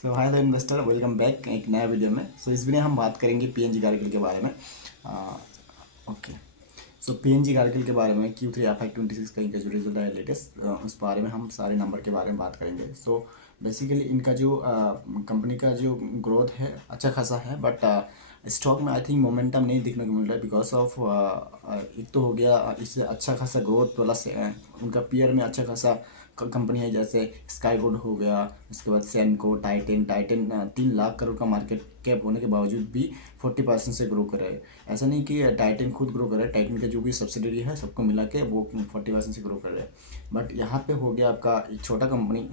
सो hi hello investor, welcome back एक नया video में। इस वीडियो में हम बात करेंगे पीएनजी कारगिल के बारे में। ओके। पीएनजी कारगिल के बारे में Q3 FY26 का इनका जो रिजल्ट है लेटेस्ट, उस बारे में हम सारे नंबर के बारे में बात करेंगे। बेसिकली इनका जो कंपनी का जो ग्रोथ है अच्छा खासा है, बट स्टॉक में आई थिंक मोमेंटम नहीं दिखने को मिल रहा है बिकॉज ऑफ एक तो हो गया इससे अच्छा खासा ग्रोथ प्लस उनका पीयर में अच्छा खासा कंपनी है, जैसे स्काई गोल्ड हो गया, उसके बाद सैनको, टाइटन 3 लाख करोड़ का मार्केट कैप होने के बावजूद भी 40% से ग्रो कर रहा है। ऐसा नहीं कि टाइटन खुद ग्रो कर रहा है, टाइटन का जो भी सब्सिडरी है सबको मिला के वो 40% से ग्रो कर रहा है। बट यहाँ पे हो गया आपका एक छोटा कंपनी,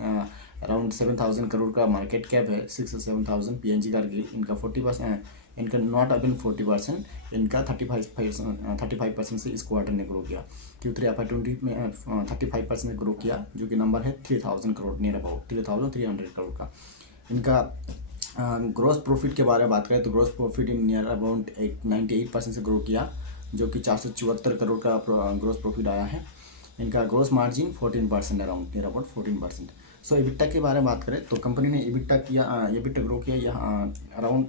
अराउंड 7,000 करोड़ का मार्केट कैप है, 6 से 7,000। पीएनजी कारगिल इनका 40%, इनका नॉट अबिन 40%, इनका 35% से इस क्वार्टर ने ग्रो किया। Q3 FY20 में 35% ग्रो किया, जो कि नंबर है 3,000 करोड़, नियर अबाउट 3,300 करोड़ का। इनका ग्रोस प्रॉफिट के बारे में बात करें तो gross profit in near about 98% से ग्रो किया, जो कि 474 करोड़ का ग्रोस प्रॉफिट आया है। इनका gross margin 14%, around near about 14%। EBITDA के बारे में बात करें तो कंपनी ने एबिटा ग्रो किया यहाँ अराउंड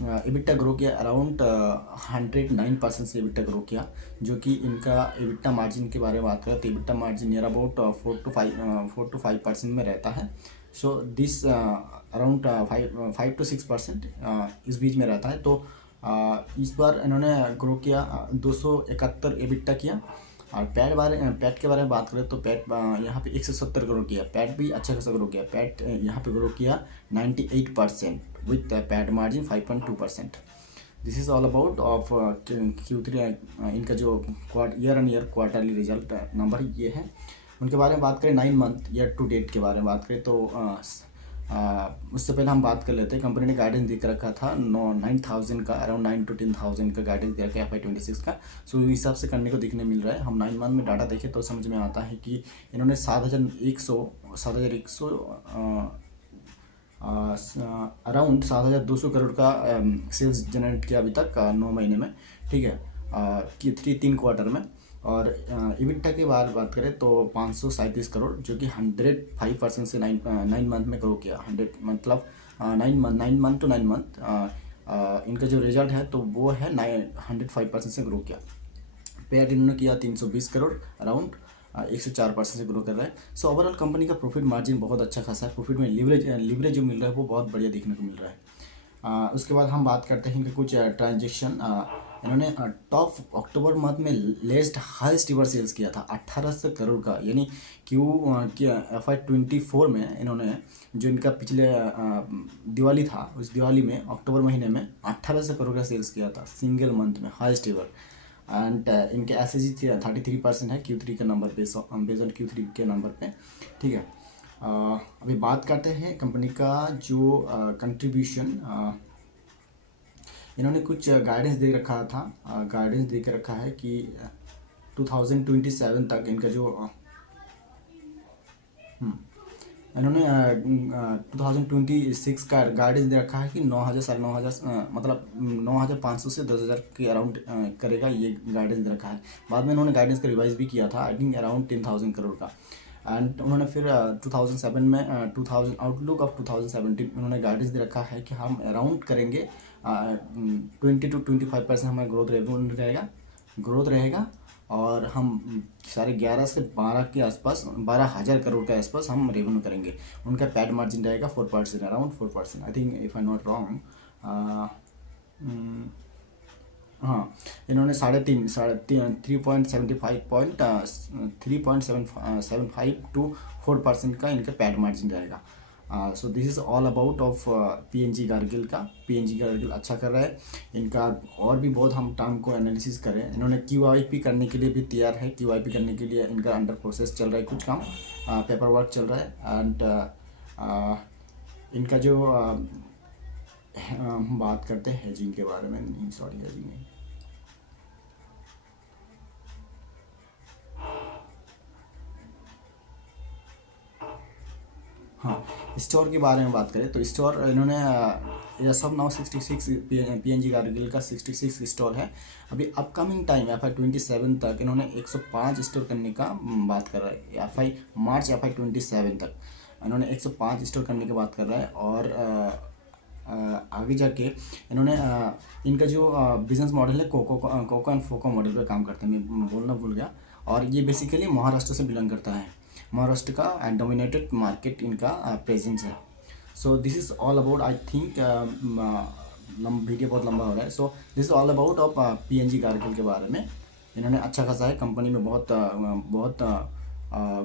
एबिटा ग्रो किया अराउंड 109% से एबिटा ग्रो किया, जो कि इनका एबिटा मार्जिन के बारे में बात करें तो EBITDA margin near about 4 to 5% में रहता है। दिस अराउंड 5 to 6% इस बीच में रहता है। इस बार इन्होंने ग्रो किया 271 एबिटा किया। और पैट के बारे में बात करें तो पैट यहाँ पे 170 करोड़ किया, पैट भी अच्छा खासा ग्रो किया। पैट यहाँ पे ग्रो किया 98% with PAT margin 5.2%। This is all about of Q3। इनका जो year on year quarterly result number ये है। उनके बारे में बात करें 9 मंथ ईयर टू डेट के बारे में बात करें तो उससे पहले हम बात कर लेते हैं। कंपनी ने गाइडेंस दे रखा था 9,000 का, अराउंड 9 to 10,000 का गाइडेंस दे रखा है FY26 का। इस हिसाब से करने को देखने मिल रहा है। हम 9 मंथ में डाटा देखें तो समझ में आता है कि इन्होंने 7,100 अराउंड 7,200 करोड़ का सेल्स जनरेट किया अभी तक 9 महीने में, ठीक है, कि 3 क्वार्टर में। और इबिटा के बात करें तो 537 करोड़, जो कि 105% से 9 मंथ में ग्रो किया। 100 मतलब 9 मंथ to 9 मंथ इनका जो रिजल्ट है तो वो है 105% से ग्रो किया। पेड इन्होंने किया 320 करोड़, अराउंड 104% से ग्रो कर रहा है। ओवरऑल कंपनी का प्रॉफिट मार्जिन बहुत अच्छा खासा है। प्रॉफिट में लिवरेज जो मिल रहा है वो बहुत बढ़िया देखने को मिल रहा है। उसके बाद हम बात करते हैं कि कुछ ट्रांजेक्शन इन्होंने टॉप अक्टूबर मंथ में हाईएस्ट ईवर सेल्स किया था 1800 करोड़ का, यानी FY24 में इन्होंने जो इनका पिछले दिवाली था उस दिवाली में अक्टूबर महीने में 1800 करोड़ का सेल्स किया था सिंगल मंथ में, हाईएस्ट ईवर। एंड इनके SSG 33% है Q3 के नंबर पे, बेस्ड ऑन Q3 के नंबर पे, ठीक है। अभी बात करते हैं कंपनी का जो कंट्रीब्यूशन। इन्होंने कुछ गाइडेंस दे रखा था, गाइडेंस दे के रखा है कि 2027 तक इनका जो इन्होंने 2026 का गाइडेंस दे रखा है कि 9,000 9,500 मतलब 9,500 से 10,000 के अराउंड करेगा, ये गाइडेंस दे रखा है। बाद में इन्होंने गाइडेंस का रिवाइज भी किया था, आई थिंक अराउंड 10,000 करोड़ का। एंड उन्होंने फिर 2007 में 2000 आउटलुक ऑफ 2017 उन्होंने गाइडेंस दे रखा है कि हम अराउंड करेंगे 20 to 25% हमारा ग्रोथ रहेगा और हम साढ़े 11 से 12 के आसपास 12,000 करोड़ के आसपास हम रेवेन्यू करेंगे। उनका पैड मार्जिन रहेगा 4%, around 4%, I think, if I not wrong. हाँ, इन्होंने 3.75 to 4% का इनका पैड मार्जिन रहेगा। This is all about of PNG Kargil का। पीएनजी कारगिल अच्छा कर रहा है। इनका और भी बहुत हम टर्म को एनालिसिस करें। इन्होंने QIP करने के लिए भी तैयार है। QIP करने के लिए इनका अंडर प्रोसेस चल रहा है, कुछ काम पेपर वर्क चल रहा है। एंड इनका जो हम बात करते हैं हेजिंग के बारे में, नहीं सॉरी हेजिंग नहीं, हाँ, स्टोर के बारे में बात करें तो स्टोर इन्होंने यह सब नाउ 66 पीएनजी कारगिल का 66 स्टोर है। अभी अपकमिंग टाइम FY27 तक इन्होंने 105 स्टोर करने का बात कर रहा है, मार्च FY27 तक। इन्होंने 105 स्टोर करने की बात कर रहा है। और आगे जाके इन्होंने इनका जो बिजनेस मॉडल है कोको एंड फोको मॉडल पे काम करते हैं, मैं बोलना भूल गया। और ये बेसिकली महाराष्ट्र से बिलोंग करता है, महाराष्ट्र का डोमिनेटेड मार्केट इनका प्रेजेंस है। So this is all about, I think video बहुत लंबा हो रहा है। So this is all about of PNG Kargil के बारे में। इन्होंने अच्छा खासा है, कंपनी में बहुत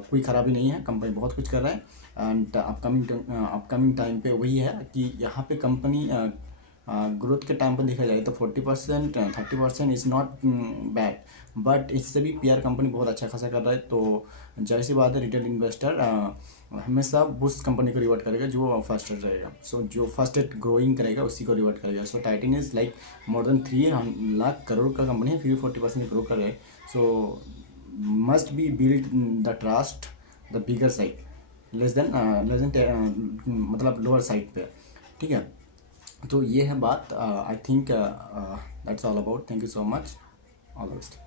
कोई ख़राबी नहीं है, कंपनी बहुत कुछ कर रहा है। एंड अपकमिंग टाइम पे वही है कि यहाँ पे कंपनी ग्रोथ के टाइम पर देखा जाए तो 40% 30% इज़ नॉट बैड, बट इससे भी पीआर कंपनी बहुत अच्छा खासा कर रहा है। तो जाहिर सी बात है, रिटेल इन्वेस्टर हमेशा उस कंपनी को रिवर्ट करेगा जो फर्स्ट रहेगा। सो जो फर्स्ट ग्रोइंग करेगा उसी को रिवर्ट करेगा। So Titan is like more than 3 lakh crore का कंपनी है, फिर भी 40% ग्रो कर रहे हैं। सो must be build the trust the bigger side, less than मतलब लोअर साइड पे, ठीक है। तो ये है बात। I think that's all about. Thank you so much, all the best.